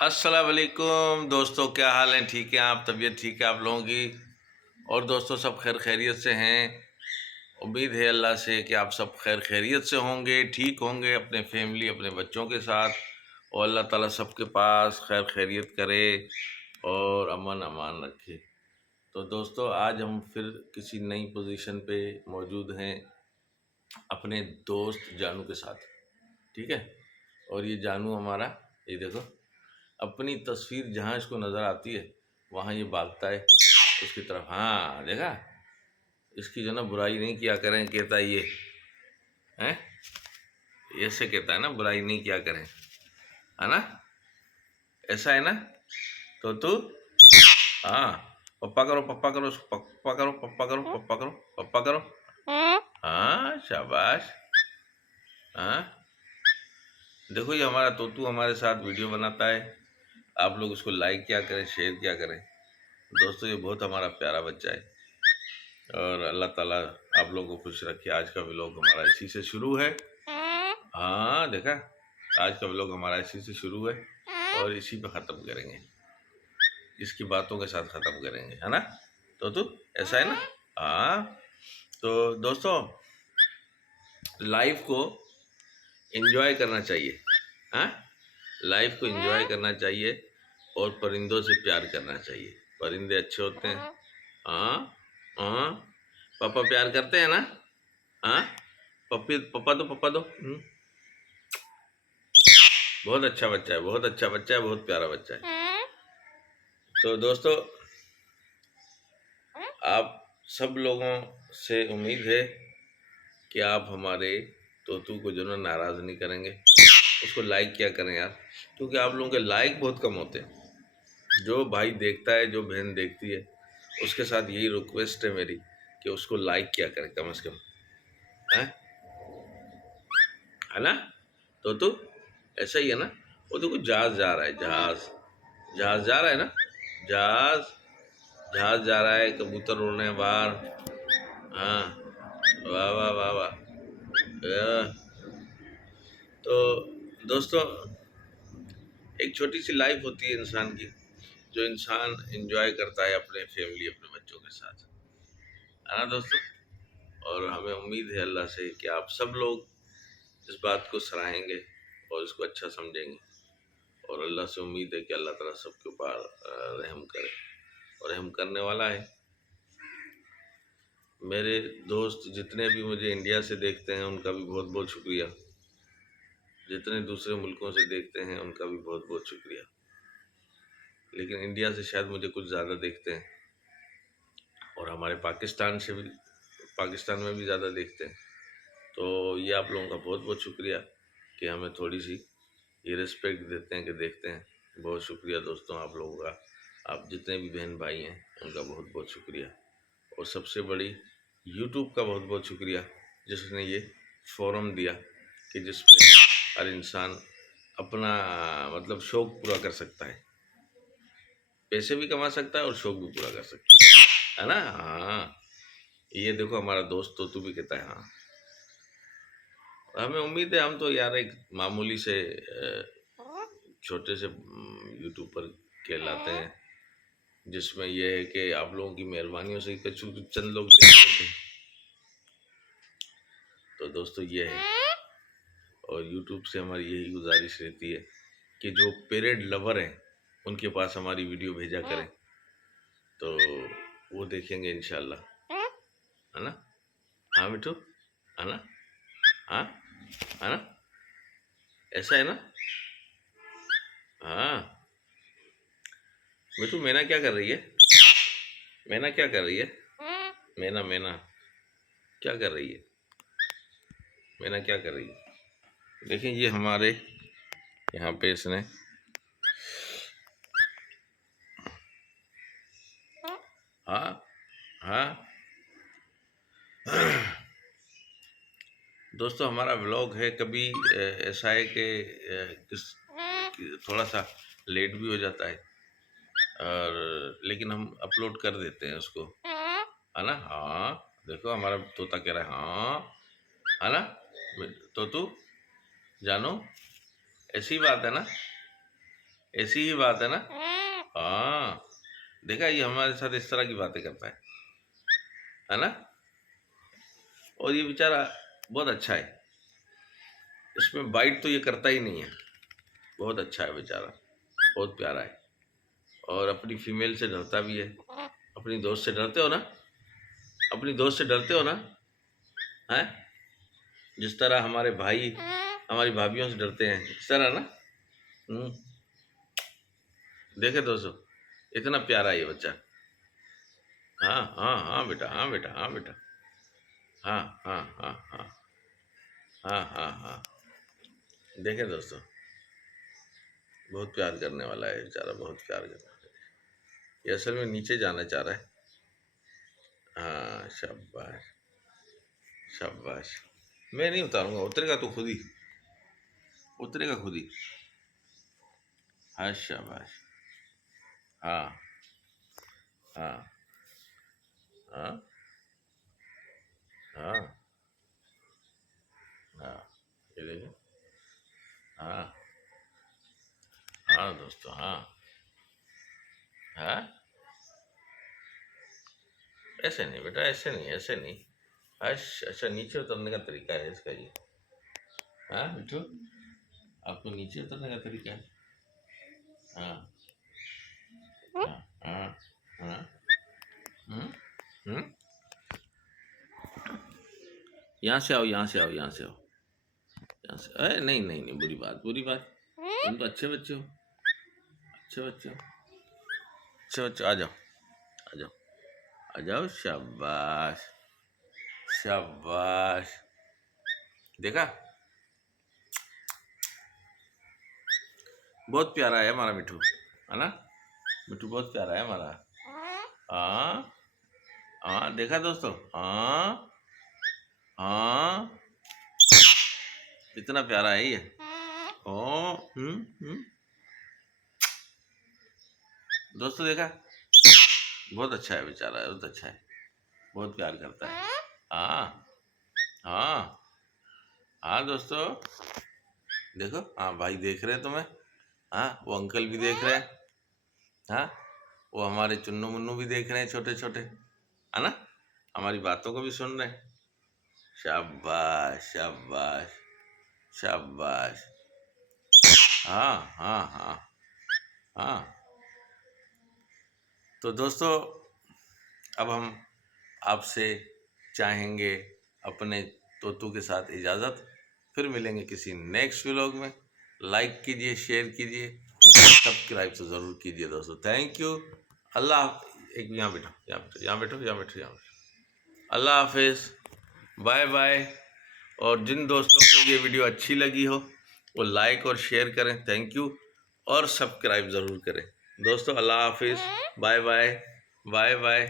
अस्सलाम वालेकुम दोस्तों, क्या हाल है? ठीक है आप? तबीयत ठीक है आप लोगों की? और दोस्तों सब खैर खैरियत से हैं? उम्मीद है अल्लाह से कि आप सब खैर खैरियत से होंगे, ठीक होंगे अपने फैमिली, अपने बच्चों के साथ। और अल्लाह ताला सबके पास खैर खैरियत करे और अमन अमान रखे। तो दोस्तों आज हम फिर किसी नई पोजीशन पे मौजूद हैं अपने दोस्त जानू के साथ, ठीक है? और ये जानू हमारा, ये देखो, अपनी तस्वीर जहाँ इसको नज़र आती है वहाँ ये भागता है उसकी तरफ। हाँ देखा, इसकी जो ना बुराई नहीं किया करें, कहता है ये है, ऐसे कहता है ना, बुराई नहीं किया करें, है ना? ऐसा है ना? तो तू, हाँ, पप्पा करो पप्पा करो पप्पा करो पप्पा करो पप्पा करो पप्पा करो। हाँ शाबाश। हाँ देखो, ये हमारा तोतू हमारे साथ वीडियो बनाता है। आप लोग उसको लाइक क्या करें, शेयर क्या करें। दोस्तों ये बहुत हमारा प्यारा बच्चा है और अल्लाह ताला आप लोगों को खुश रखे। आज का व्लॉग हमारा इसी से शुरू है। हाँ देखा, आज का व्लॉग हमारा इसी से शुरू है और इसी पे ख़त्म करेंगे, इसकी बातों के साथ ख़त्म करेंगे, है ना? तो ऐसा है ना? हाँ। तो दोस्तों लाइफ को एंजॉय करना चाहिए। हाँ, लाइफ को एंजॉय करना चाहिए और परिंदों से प्यार करना चाहिए। परिंदे अच्छे होते हैं। हाँ हाँ, पापा प्यार करते हैं ना? हाँ, पप्पी पप्पा दो पप्पा दो। बहुत अच्छा बच्चा है, बहुत अच्छा बच्चा है, बहुत प्यारा बच्चा है। तो दोस्तों आप सब लोगों से उम्मीद है कि आप हमारे तोतू को जो ना नाराज़ नहीं करेंगे। उसको लाइक क्या करें यार, क्योंकि आप लोगों के लाइक बहुत कम होते हैं। जो भाई देखता है, जो बहन देखती है, उसके साथ यही रिक्वेस्ट है मेरी कि उसको लाइक क्या करें कम से कम, है ना? तोतू ऐसा ही है ना? वो देखो जहाज जा रहा है, जहाज जहाज जा रहा है ना, जहाज जहाज जा रहा है, कबूतर उड़ रहे हैं बाहर। हाँ, वाह वाह वाह वाह। तो दोस्तों एक छोटी सी लाइफ होती है इंसान की, जो इंसान एंजॉय करता है अपने फैमिली, अपने बच्चों के साथ, है ना दोस्तों? और हमें उम्मीद है अल्लाह से कि आप सब लोग इस बात को सराहेंगे और इसको अच्छा समझेंगे। और अल्लाह से उम्मीद है कि अल्लाह ताला सबके ऊपर रहम करे और रहम करने वाला है। मेरे दोस्त जितने भी मुझे इंडिया से देखते हैं उनका भी बहुत बहुत शुक्रिया, जितने दूसरे मुल्कों से देखते हैं उनका भी बहुत बहुत शुक्रिया। लेकिन इंडिया से शायद मुझे कुछ ज़्यादा देखते हैं और हमारे पाकिस्तान से भी, पाकिस्तान में भी ज़्यादा देखते हैं। तो ये आप लोगों का बहुत बहुत शुक्रिया कि हमें थोड़ी सी ये रिस्पेक्ट देते हैं कि देखते हैं। बहुत शुक्रिया दोस्तों आप लोगों का। आप जितने भी बहन भाई हैं उनका बहुत बहुत शुक्रिया। और सबसे बड़ी यूट्यूब का बहुत बहुत शुक्रिया जिसने ये फोरम दिया कि जिस पे हर इंसान अपना मतलब शौक़ पूरा कर सकता है, पैसे भी कमा सकता है और शौक़ भी पूरा कर सकता है ना? हाँ, ये देखो हमारा दोस्त तोतू भी कहता है हाँ। हमें उम्मीद है, हम तो यार एक मामूली से छोटे से यूट्यूबर कहलाते हैं, जिसमें यह है कि आप लोगों की मेहरबानियों से कुछ चंद लोग देख लेते हैं। तो दोस्तों ये है, और यूट्यूब से हमारी यही गुजारिश रहती है कि जो पेरेड लवर हैं उनके पास हमारी वीडियो भेजा करें, तो वो देखेंगे इंशाल्लाह, है ना? हाँ मिठू, है ना? हाँ, है ना? ऐसा है ना? हाँ मिठू, मैना क्या कर रही है? मैना क्या कर रही है? मैना मैना क्या कर रही है? मैना क्या कर रही है? देखिए ये हमारे यहाँ पे इसने हाँ हाँ दोस्तों हमारा व्लॉग है, कभी ऐसा है कि थोड़ा सा लेट भी हो जाता है, और लेकिन हम अपलोड कर देते हैं उसको, है ना? हाँ देखो हमारा तोता कह रहा है हाँ, है ना? तो तू जानो, ऐसी बात है ना? ऐसी ही बात है ना। हाँ, देखा, ये हमारे साथ इस तरह की बातें करता है ना। और ये बेचारा बहुत अच्छा है, इसमें बाइट तो ये करता ही नहीं है। बहुत अच्छा है बेचारा, बहुत प्यारा है। और अपनी फीमेल से डरता भी है। अपनी दोस्त से डरते हो ना, अपनी दोस्त से डरते हो ना, हैं? जिस तरह हमारे भाई हमारी भाभीियों से डरते हैं, इस तरह ना। देखे दोस्तों, इतना प्यारा है ये बच्चा। हाँ हाँ हाँ बेटा, हाँ बेटा, हाँ बेटा, हाँ हाँ हाँ हाँ हाँ हाँ हाँ। देखे दोस्तों, बहुत प्यार करने वाला है बेचारा, बहुत प्यार करने वाला है। ये असल में नीचे जाना चाह रहा है। हाँ, शाबाश शाबाश। मैं नहीं उतारूंगा, उतरेगा तो खुद ही, उतरेगा खुद ही। हाँ, शाबाश। हाँ हाँ हाँ हाँ हाँ। ये देखिए। हाँ हाँ दोस्तों, हाँ हाँ। ऐसे नहीं बेटा, ऐसे नहीं, ऐसे नहीं। अच्छा अच्छा, नीचे उतरने का तरीका है इसका ये। हाँ बिट्टू, आपको नीचे उतरने का तरीका है। हाँ हाँ हाँ हाँ। हम्म हम्म। यहाँ से आओ, यहाँ से आओ, यहाँ से आओ, यहाँ से। अरे नहीं नहीं नहीं, बुरी बात, बुरी बात। तुम तो अच्छे बच्चे हो, अच्छे बच्चे हो, अच्छे बच्चे। आ जाओ, आ जाओ, आ जाओ। शाबाश शाबाश। देखा, बहुत प्यारा है हमारा मिठू, है ना। मिठू बहुत प्यारा है हमारा। हाँ हाँ, देखा दोस्तों। हाँ हाँ, इतना प्यारा है ये। ओ दोस्तों, देखा, बहुत अच्छा है बेचारा, बहुत अच्छा है, बहुत प्यार करता है। हाँ हाँ हाँ दोस्तों, देखो, हाँ भाई देख रहे हैं तुम्हें। हाँ, वो अंकल भी देख रहे हैं। हाँ, वो हमारे चुन्नू मुन्नू भी देख रहे हैं, छोटे छोटे, है ना। हमारी बातों को भी सुन रहे हैं। शाबाश शाबाश शाबाश। हाँ हाँ हाँ हाँ। तो दोस्तों, अब हम आपसे चाहेंगे अपने तोतू के साथ इजाज़त। फिर मिलेंगे किसी नेक्स्ट व्लॉग में। लाइक कीजिए, शेयर कीजिए, सब्सक्राइब तो ज़रूर कीजिए दोस्तों। Thank you. अल्लाह। एक यहाँ बैठो, यहाँ बैठो, यहाँ बैठो, यहाँ बैठो, यहाँ बैठो। अल्लाह हाफिज़, बाय बाय। और जिन दोस्तों को ये वीडियो अच्छी लगी हो, वो लाइक और शेयर करें। Thank you. और सब्सक्राइब ज़रूर करें दोस्तों। अल्लाह हाफिज़, बाय बाय, बाय बाय।